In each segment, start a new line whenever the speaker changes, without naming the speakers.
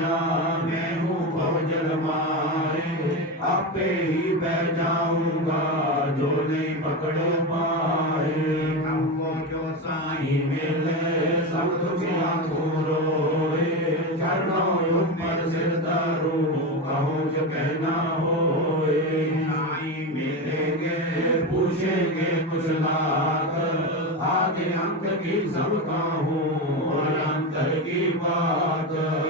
میں ہوں پائے اپنے ہی جاؤں گا جو نہیں پکڑوں سے بات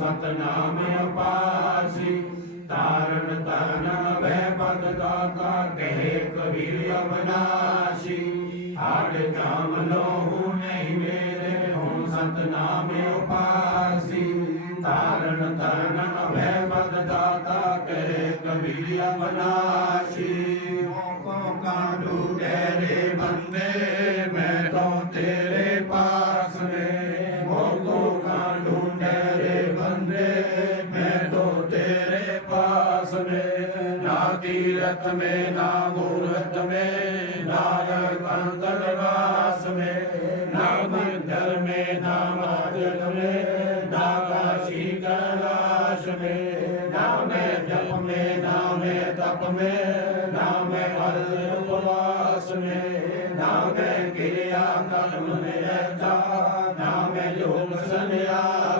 ست نام پاسی تارن تانا پرتا کہ میں اپاسی تارن تانا پتاتا کہے کبھی ابناشی ہوں بندے میں تیر میں جی نام تپ میں نام میں نام میں گریا کر میرے نام سنیا